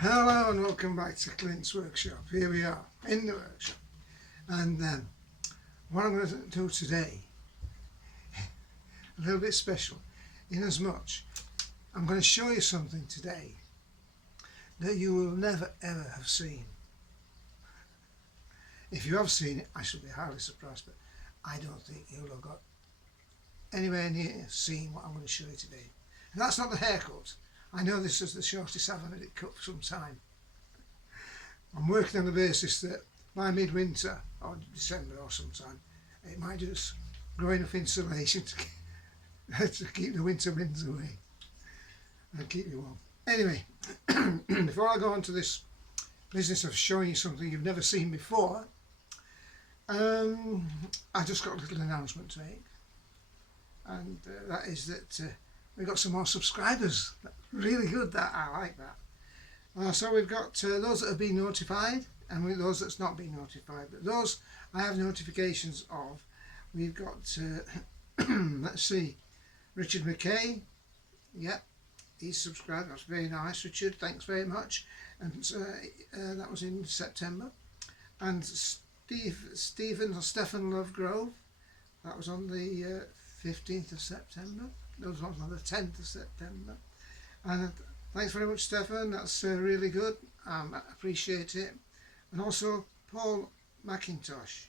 Hello and welcome back to Clint's workshop. Here we are in the workshop, and what I'm going to do today, a little bit special, in as much I'm going to show you something today that you will never ever have seen. If you have seen it, I should be highly surprised, but I don't think you'll have got anywhere near seeing what I'm going to show you today. And that's not the haircut. I know this is the shortest I've had it cut for some time. I'm working on the basis that by midwinter or December or sometime it might just grow enough insulation to keep the winter winds away and keep you warm. Anyway, before I go on to this business of showing you something you've never seen before, I just got a little announcement to make, and that is that we've got some more subscribers. Really good, that I like that. So we've got those that have been notified and those that's not been notified, but those I have notifications of. We've got let's see, Richard McKay, yep, he's subscribed. That's very nice, Richard, thanks very much. And that was in September. And Stephen Lovegrove, that was on the 15th of September. Those ones on the 10th of September. And thanks very much, Stefan, that's really good. I appreciate it. And also Paul McIntosh,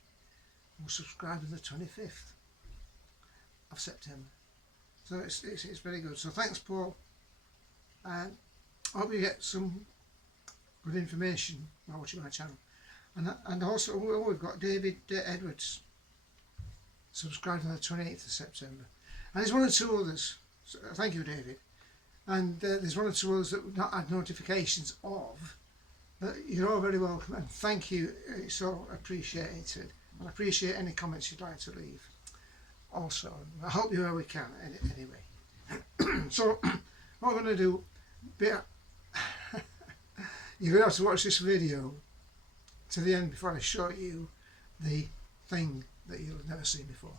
who subscribed on the 25th of September. So it's very good. So thanks, Paul. I hope you get some good information while watching my channel. And also we've got David Edwards, subscribed on the 28th of September. And there's one or two others. So thank you, David. And there's one or two others that we've not had notifications of. But you're all very welcome, and thank you. It's all appreciated. And I appreciate any comments you'd like to leave. Also, I help you where we can. Anyway, so what I'm going to do, you're going to have to watch this video to the end before I show you the thing that you'll have never seen before.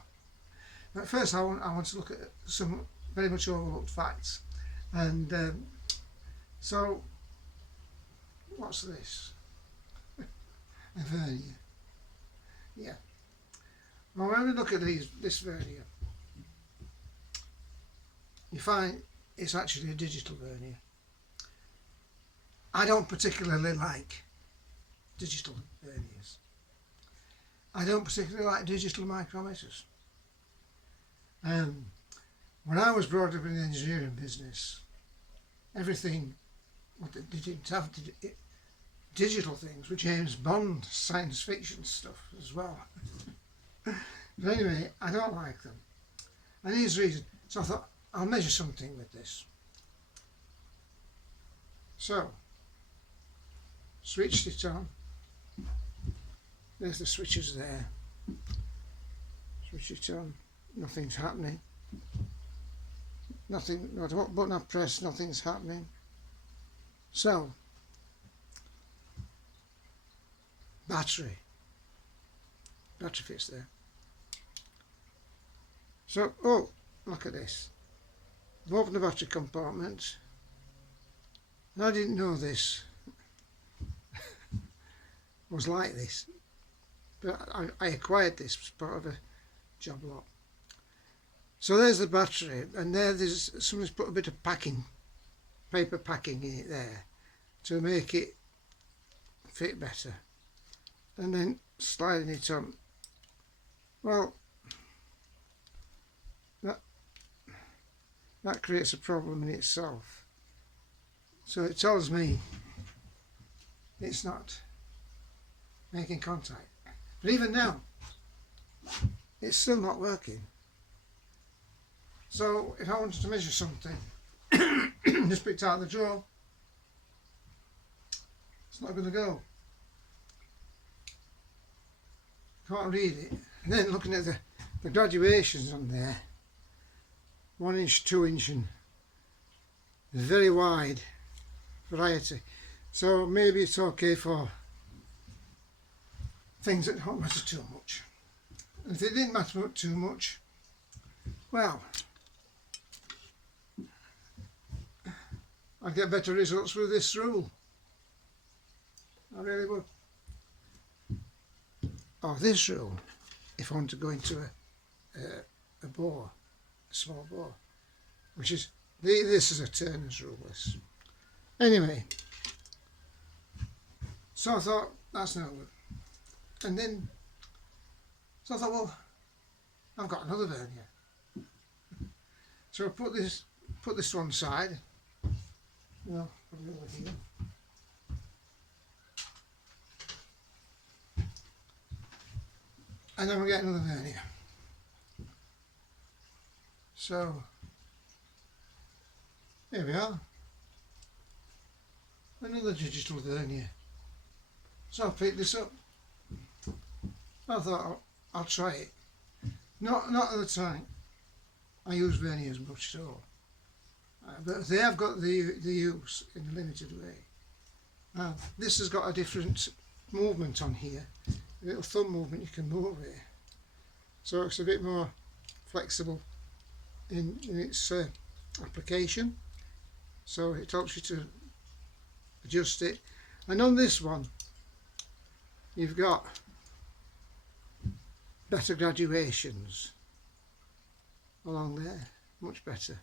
But first I want to look at some very much overlooked facts. And so, what's this? A Vernier. Yeah. Well, when we look at this Vernier, you find it's actually a digital Vernier. I don't particularly like digital Verniers. I don't particularly like digital micrometers. When I was brought up in the engineering business, everything, they didn't have digital things, were James Bond science fiction stuff as well. But anyway, I don't like them. And here's the reason. So I thought, I'll measure something with this. So, switched it on. There's the switches there. Switch it on. Nothing's happening. Nothing, no matter what button I press, nothing's happening. So, battery fits there. So, oh, look at this. I've opened the battery compartment. And I didn't know this was like this, but I acquired this as part of a job lot. So there's the battery, and there's someone's put a bit of paper packing in it there to make it fit better. And then sliding it on. Well, that creates a problem in itself. So it tells me it's not making contact. But even now, it's still not working. So if I wanted to measure something, just put it out of the drawer, it's not going to go. Can't read it. And then looking at the graduations on there, 1 inch, 2 inch, and very wide variety. So maybe it's okay for things that don't matter too much. And if it didn't matter too much, well, I'd get better results with this rule. I really would. Or this rule, if I want to go into a bore, a small bore, which is, this is a turner's rule, this. Anyway, so I thought, that's no good. And then, so I thought, well, I've got another vernier. So I put this to one side, you know, put it over here. And then we get another vernier. So, here we are. Another digital vernier. So I picked this up. I thought I'll try it. Not at the time I use Verniers much at all. But they have got the use in a limited way. This has got a different movement on here. A little thumb movement you can move it. So it's a bit more flexible in its application. So it helps you to adjust it. And on this one, you've got better graduations along there, much better,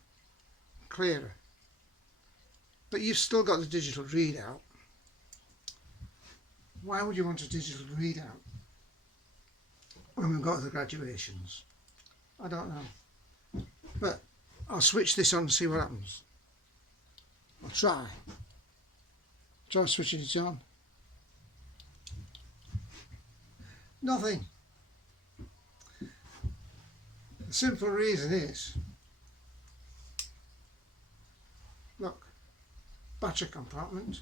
clearer. But you've still got the digital readout. Why would you want a digital readout when we've got the graduations? I don't know. But I'll switch this on and see what happens. I'll try switching it on. Nothing. The simple reason is, look, battery compartment.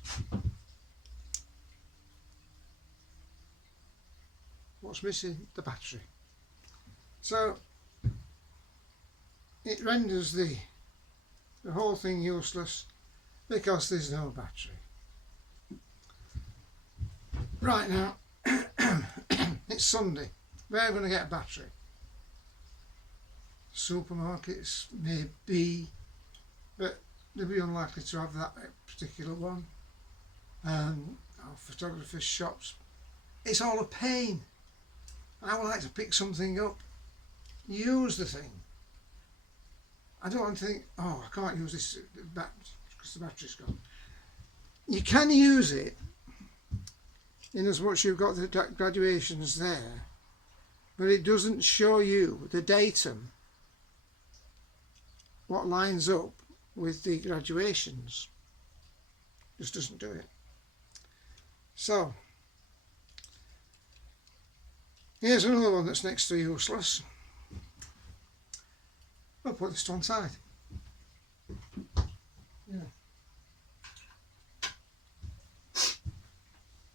What's missing? The battery. So it renders the whole thing useless because there's no battery. Right now, it's Sunday. Where are we going to get a battery? Supermarkets, maybe, but they'll be unlikely to have that particular one. Photographers' shops. It's all a pain. I would like to pick something up, use the thing. I don't want to think, oh, I can't use this because the battery's gone. You can use it in as much you've got the graduations there, but it doesn't show you the datum, what lines up with the graduations. Just doesn't do it. So here's another one that's next to useless. I'll put this to one side. Yeah.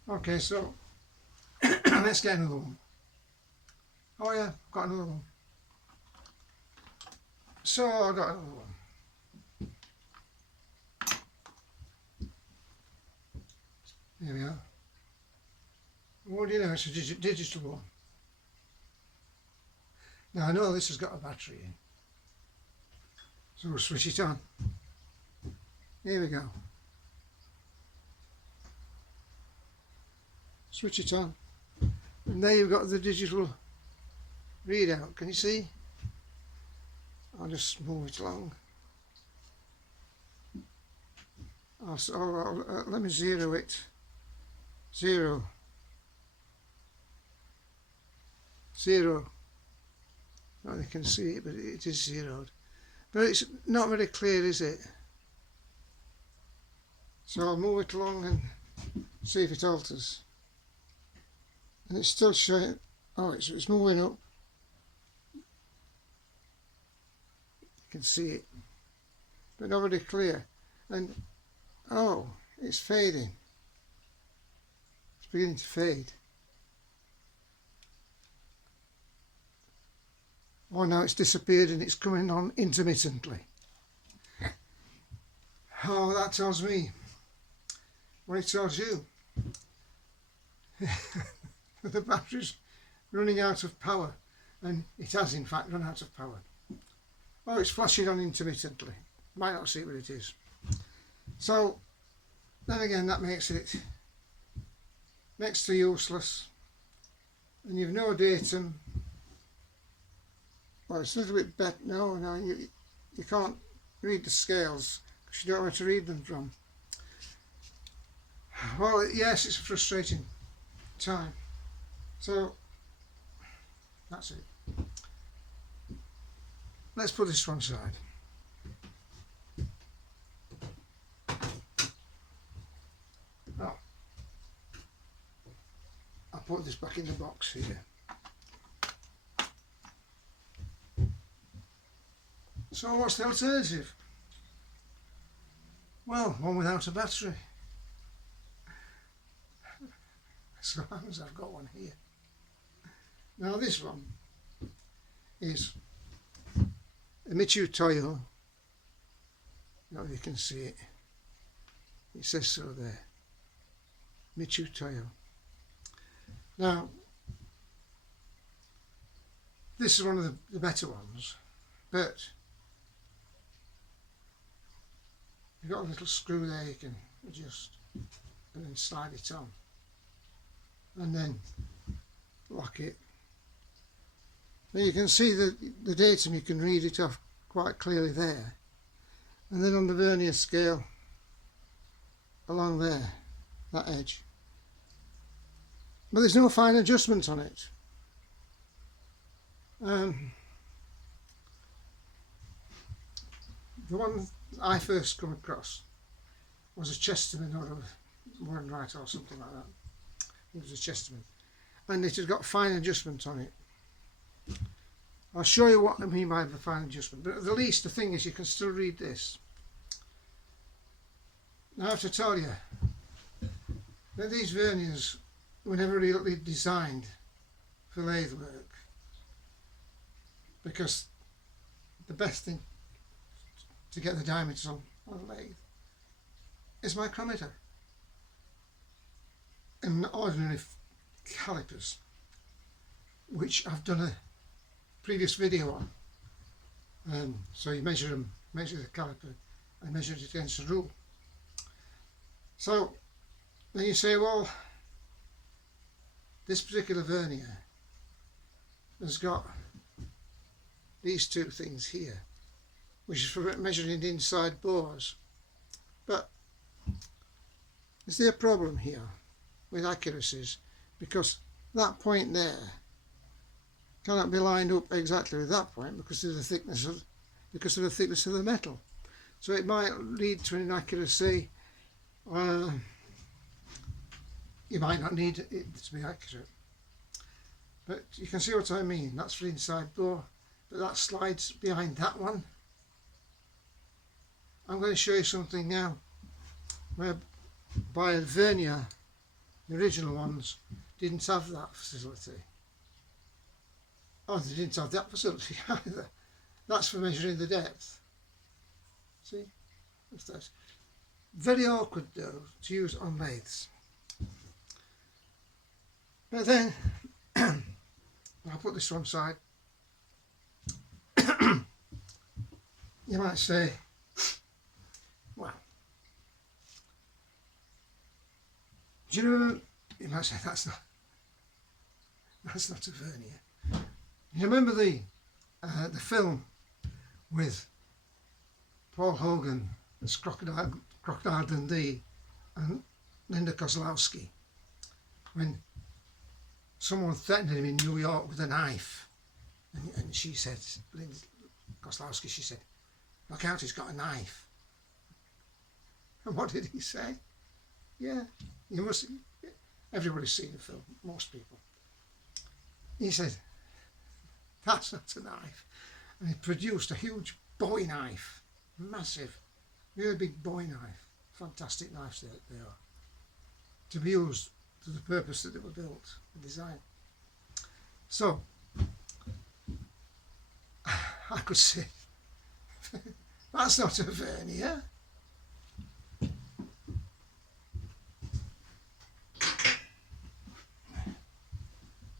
Okay, so let's get another one. Oh yeah, I've got another one. So I got another one. There we are. What do you know? It's a digital one. Now I know this has got a battery in, so we'll switch it on. Here we go. Switch it on, and there you've got the digital readout. Can you see? I'll just move it along. Let me zero it. Zero. Now you can see it, but it is zeroed. But it's not very clear, is it? So I'll move it along and see if it alters. And it's still showing. Oh, it's moving up. You can see it, but not very clear. And oh, it's fading. It's beginning to fade. Oh, now it's disappeared and it's coming on intermittently. Oh, that tells me what it tells you. The battery's running out of power, and it has in fact run out of power. Oh, it's flashing on intermittently. Might not see what it is. So then again, that makes it next to useless, and you've no datum. Well, it's a little bit better. No, you can't read the scales because you don't know where to read them from. Well, yes, it's a frustrating time. So that's it. Let's put this to one side. Oh, I'll put this back in the box here. So what's the alternative? Well, one without a battery. As long as I've got one here. Now this one is a Michu Toyo. Now you can see it. It says so there. Michu Toyo. Now this is one of the better ones, but you've got a little screw there you can adjust and then slide it on and then lock it. Now you can see the datum, you can read it off quite clearly there, and then on the Vernier scale along there, that edge, but there's no fine adjustment on it. The one I first come across was a Chesterman or a Warrenwright or something like that. It was a Chesterman, and it had got fine adjustment on it. I'll show you what I mean by the fine adjustment, but at the least the thing is you can still read this. Now I have to tell you that these verniers were never really designed for lathe work, because the best thing to get the diameters on a lathe is micrometer and ordinary calipers, which I've done a previous video on. So you measure the caliper and measure it against the rule. So then you say, well, this particular vernier has got these two things here, which is for measuring the inside bores. But is there a problem here with accuracies? Because that point there cannot be lined up exactly with that point because of the thickness of the metal. So it might lead to an inaccuracy. You might not need it to be accurate. But you can see what I mean. That's for the inside bore, but that slides behind that one. I'm going to show you something now whereby a Vernier, the original ones, didn't have that facility. Oh, they didn't have that facility either. That's for measuring the depth. See? What's that? Very awkward though to use on lathes. But then, I'll put this to one side. You might say, well, do you know, you might say that's not a Vernier. You remember the film with Paul Hogan as Crocodile Dundee and Linda Kozlowski, when someone threatened him in New York with a knife, and she said, Linda Kozlowski, she said, "Look out, he's got a knife." And what did he say? Yeah, you must. Everybody's seen the film, most people. He said, "That's not a knife," and he produced a huge Bowie knife, massive, really big Bowie knife. Fantastic knives they are, to be used to the purpose that they were built and designed. So I could say, that's not a Vernier.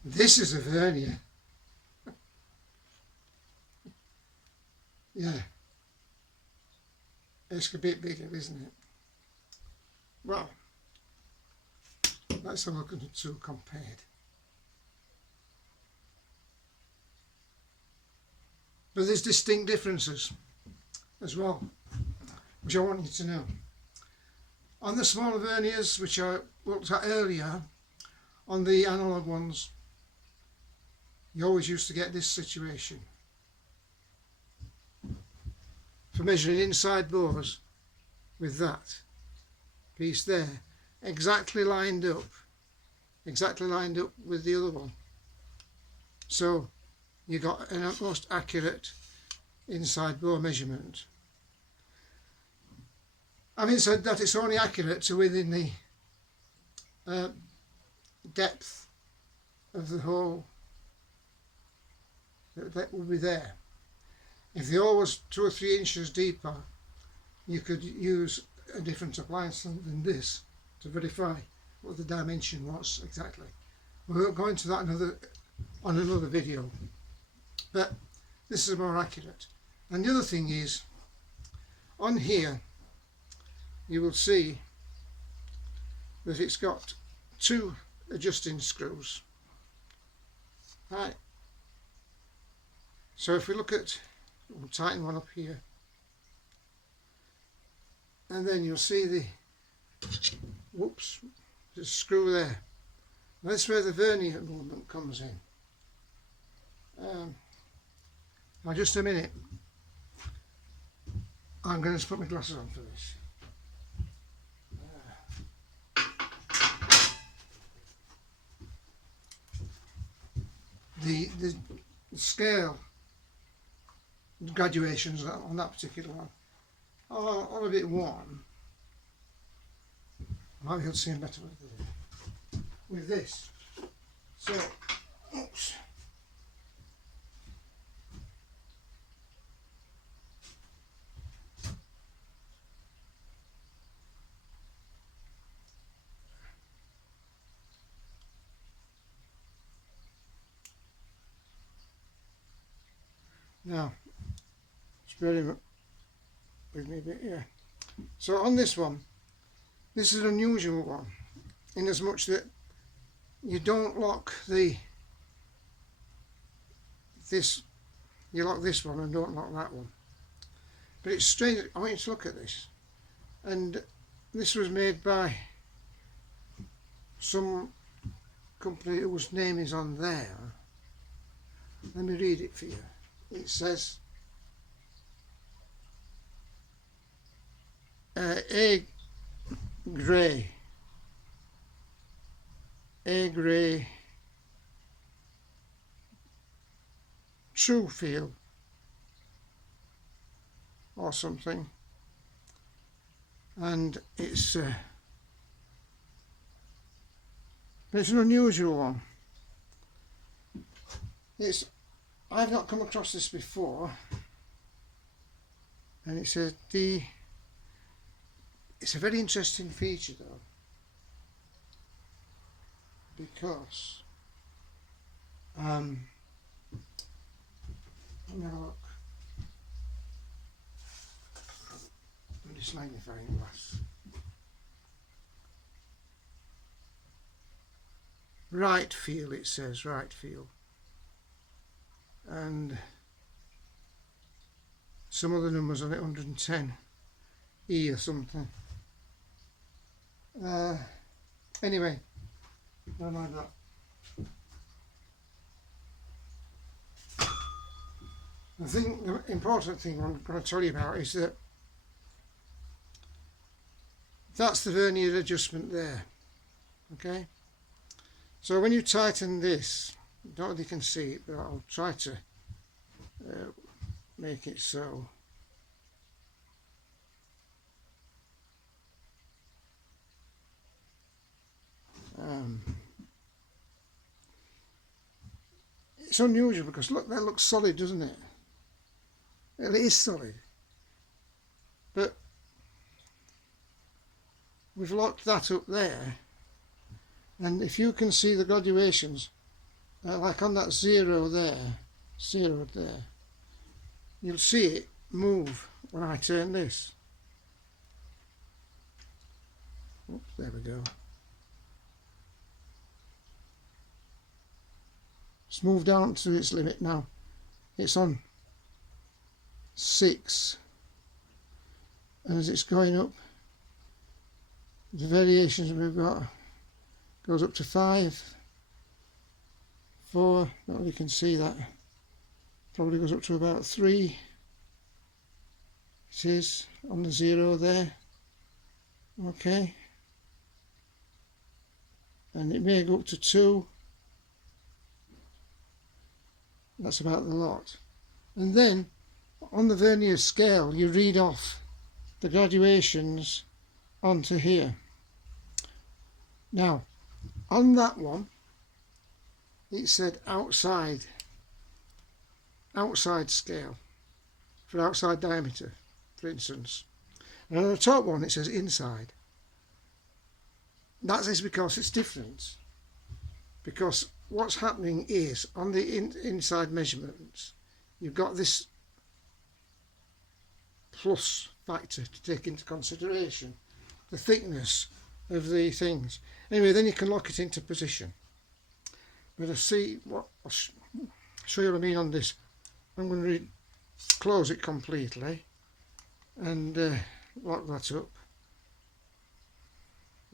This is a Vernier. Yeah, it's a bit bigger, isn't it? Well, Let's have a look at the two compared. But there's distinct differences as well, which I want you to know. On the smaller verniers, which I looked at earlier, on the analogue ones, you always used to get this situation. For measuring inside bores with that piece there, exactly lined up with the other one. So you got an most accurate inside bore measurement. Having said that, it's only accurate to within the depth of the hole that will be there. If the hole was 2 or 3 inches deeper, you could use a different appliance than this to verify what the dimension was exactly. We won't go into that on another video, but this is more accurate. And the other thing is, on here you will see that it's got 2 adjusting screws. Right. So if we look at, we'll tighten one up here, and then you'll see the, whoops, there's a screw there. That's where the vernier movement comes in. Now just a minute, I'm going to put my glasses on for this. The scale graduations on that particular one are a bit worn. I might be able to see them better with this. So, oops. Now, spread with me a bit here. So on this one, this is an unusual one, in as much that you don't lock you lock this one and don't lock that one. But it's strange. I want you to look at this, and this was made by some company whose name is on there. Let me read it for you. It says A grey true feel or something, and it's an unusual one. I've not come across this before, and it's a very interesting feature though, because let me have a look. I'm just magnifying glass. Right feel, it says, right feel. And some other numbers on it, 110 E or something. Anyway, never mind that. The important thing I'm going to tell you about is that that's the vernier adjustment there. Okay, so when you tighten this, I don't know if you can see it, but I'll try to make it so. It's unusual because look, that looks solid, doesn't it? Well, it is solid, but we've locked that up there, and if you can see the graduations, like on that zero there, you'll see it move when I turn this. Oops, there we go. It's moved down to its limit now. It's on 6, and as it's going up, the variations we've got goes up to 5, 4, nobody can see that, probably goes up to about 3. It is on the 0 there, okay, and it may go up to 2. That's about the lot. And then on the Vernier scale you read off the graduations onto here. Now on that one it said outside scale for outside diameter, for instance, and on the top one it says inside. That is because it's different, because what's happening is on the inside measurements you've got this plus factor to take into consideration, the thickness of the things. Anyway, then you can lock it into position. But I'll show you what I mean on this. I'm going to close it completely and lock that up.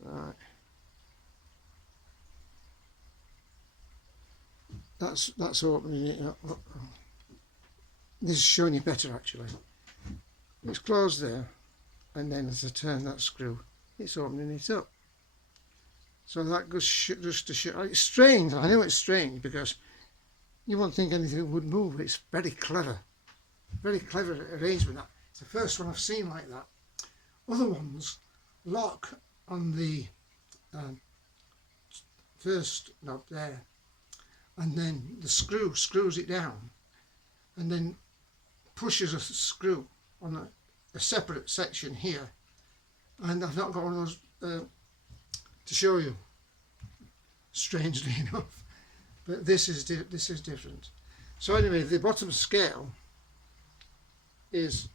Right. That's opening it up. This is showing you better actually. It's closed there, and then as I turn that screw, it's opening it up. So that goes just to show. It's strange. I know it's strange because you won't think anything would move. It's very clever arrangement. It's the first one I've seen like that. Other ones lock on the first knob there, and then the screw screws it down, and then pushes a screw on a separate section here. And I've not got one of those to show you, strangely enough, but this is different. So anyway, the bottom scale is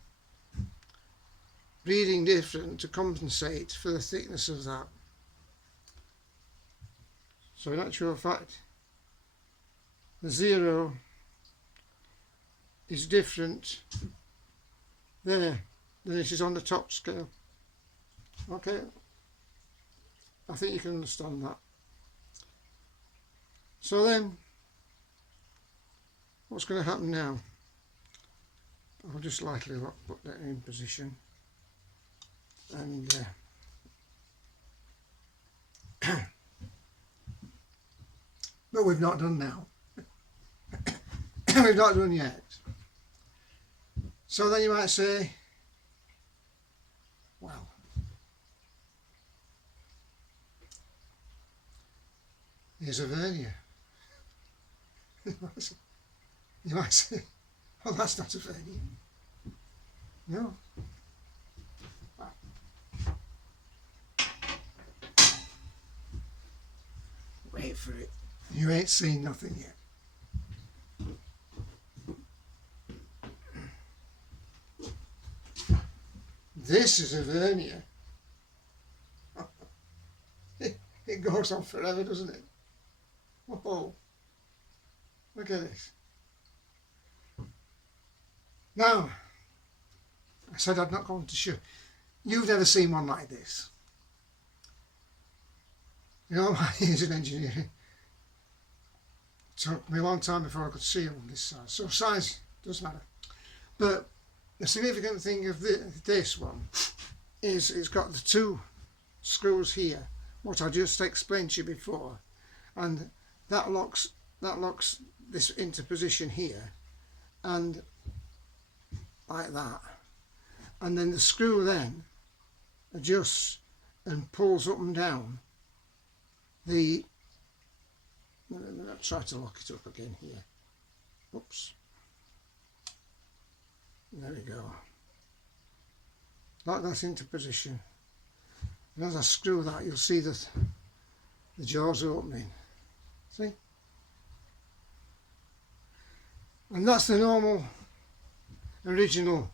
reading different to compensate for the thickness of that. So in actual fact, the 0 is different there than it is on the top scale. Okay, I think you can understand that. So then, what's going to happen now? I'll just lightly put that in position, and but we've not done now. We've not done yet. So then you might say, well, here's a Vernier. You might say, well, that's not a Vernier. No. Wait for it. You ain't seen nothing yet. This is a Vernier. It goes on forever, doesn't it? Whoa. Look at this. Now, I said I'd not gone to show. You've never seen one like this. You know, my years in engineering, it took me a long time before I could see them on this size. So size doesn't matter. But the significant thing of this one is it's got the 2 screws here, what I just explained to you before, and that locks this into position here, and like that, and then the screw then adjusts and pulls up and down the. I'll try to lock it up again here. Oops. There we go. Lock that into position. And as I screw that, you'll see that the jaws opening. See? And that's the normal, original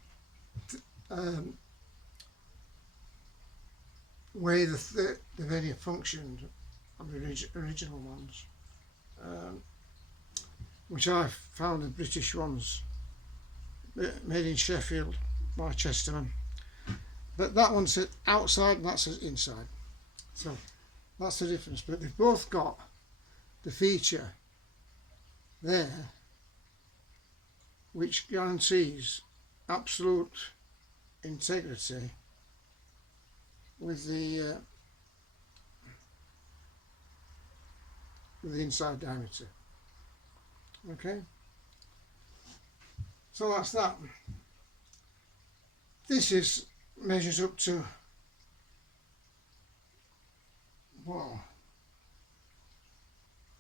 way the Vernier functioned on the original ones. which I found the British ones, made in Sheffield by Chesterman. But that one's outside and that's inside. So that's the difference. But they've both got the feature there which guarantees absolute integrity with the inside diameter. Okay, so that's that. This measures up to, well,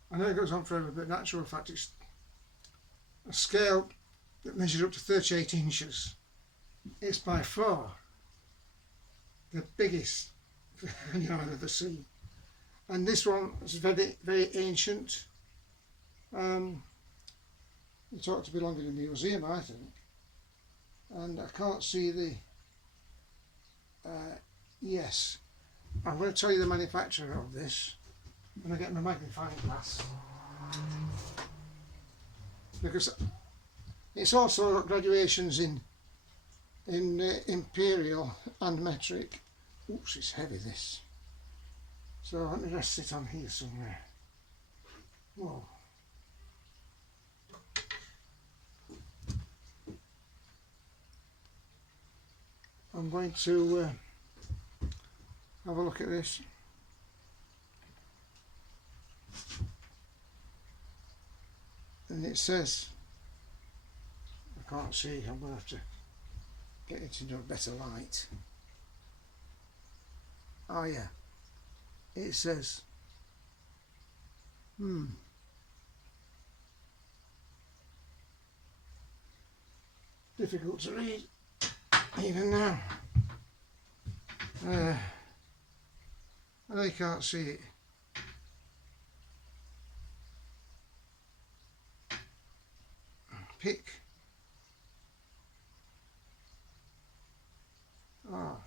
I know it goes on forever, but in actual fact it's a scale that measures up to 38 inches. It's by far the biggest I've ever seen. And this one is very, very ancient. It ought to belong in a museum, I think. And I can't see the, yes, I'm going to tell you the manufacturer of this when I get my magnifying glass, because it's also got graduations in imperial and metric. Oops, it's heavy this. So let me just sit on here somewhere. Whoa. I'm going to have a look at this. And it says, I can't see, I'm going to have to get it into a better light. Oh yeah, it says, difficult to read even now. I can't see it. Pick. Oh.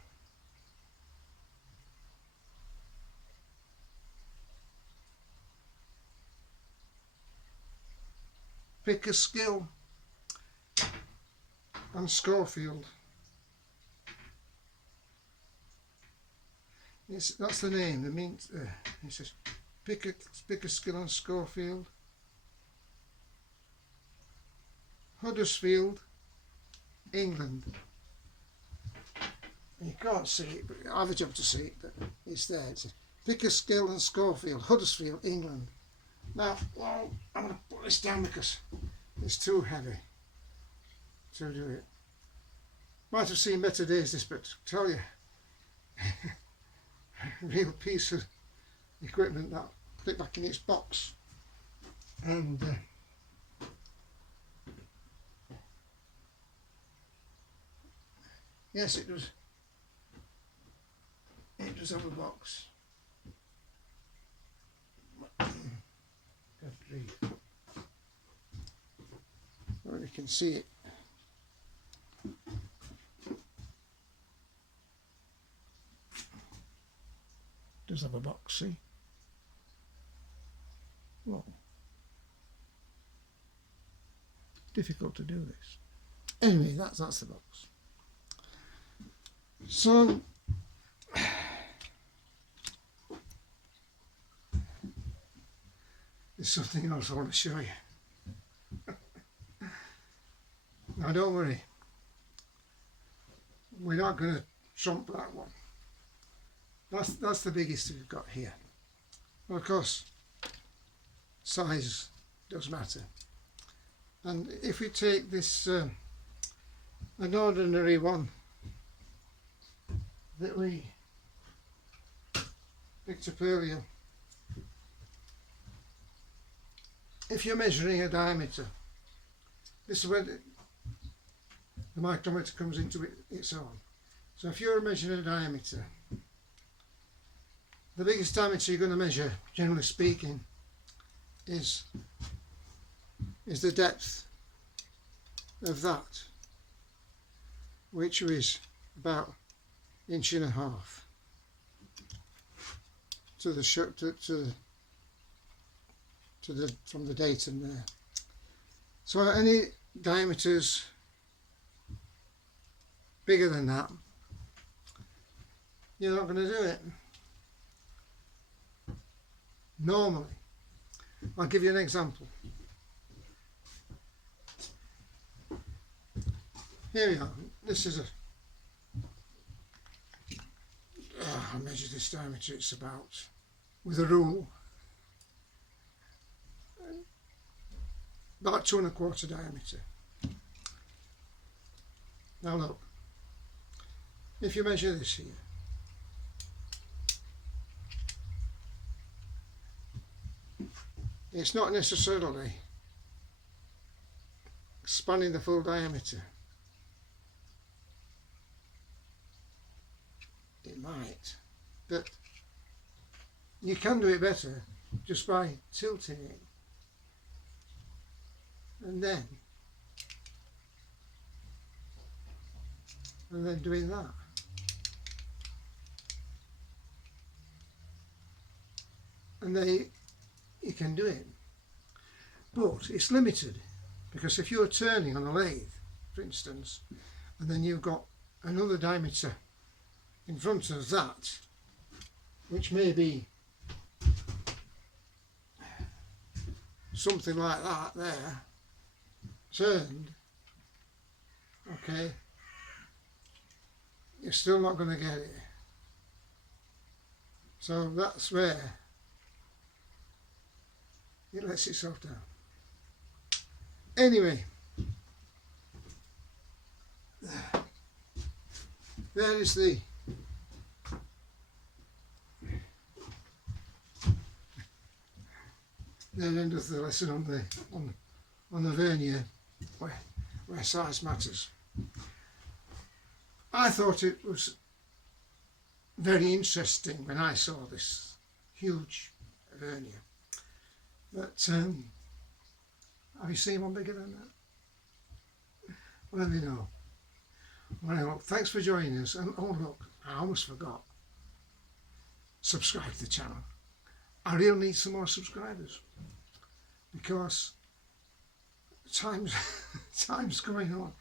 Pick a skill and Schofield. That's the name. It means it says pick a skill and Schofield. Huddersfield, England. You can't see it, but I have a job to see it, but it's there. It says pick a skill and Schofield, Huddersfield, England. Now, well, I'm going to put this down because it's too heavy to do it. Might have seen better days this, but I tell you, a real piece of equipment that put it back in its box. And yes, it does have a box. Well, you can see it. Does have a box, see? Well, difficult to do this. Anyway, that's the box. So there's something else I want to show you. Now don't worry, we're not going to trump that one. That's the biggest we've got here. Well, of course, size does matter. And if we take this, an ordinary one that we picked up earlier, if you're measuring a diameter, this is where the micrometer comes into its own. So if you're measuring a diameter, the biggest diameter you're going to measure, generally speaking, is the depth of that, which is about 1.5 inches to the from the datum there. So any diameters bigger than that, you're not going to do it. Normally. I'll give you an example. Here we are. This is I measured this diameter, it's about, with a rule, about 2 1/4 diameter. Now look, if you measure this here, it's not necessarily spanning the full diameter. It might, but you can do it better just by tilting it and then doing that. And you can do it, but it's limited, because if you're turning on a lathe, for instance, and then you've got another diameter in front of that, which may be something like that there, turned, okay, you're still not going to get it. So that's where it lets itself down. Anyway, there is the end of the lesson on the Vernier, where size matters. I thought it was very interesting when I saw this huge Vernier, but have you seen one bigger than that? Let me know. Well, thanks for joining us, and oh look, I almost forgot, subscribe to the channel. I really need some more subscribers, because time's going on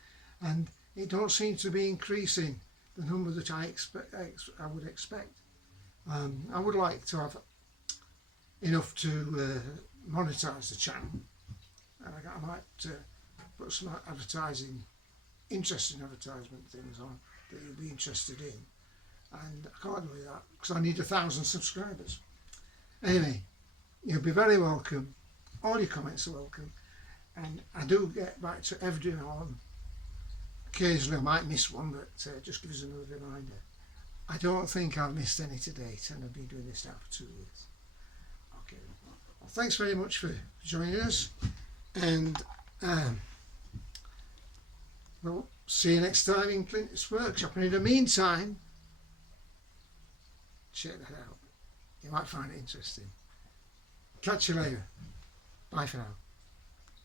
and it don't seem to be increasing the number that I would expect. I would like to have enough to monetize the channel, and I might put some interesting advertisement things on that you'll be interested in, and I can't do that because I need 1,000 subscribers. Anyway, you'll be very welcome. All your comments are welcome, and I do get back to every one. Occasionally I might miss one, but just give us another reminder. I don't think I've missed any to date, and I've been doing this now for 2 years. Okay, well, thanks very much for joining us, and we'll see you next time in Clint's workshop. And in the meantime, check that out. You might find it interesting. Catch you later. Bye for now.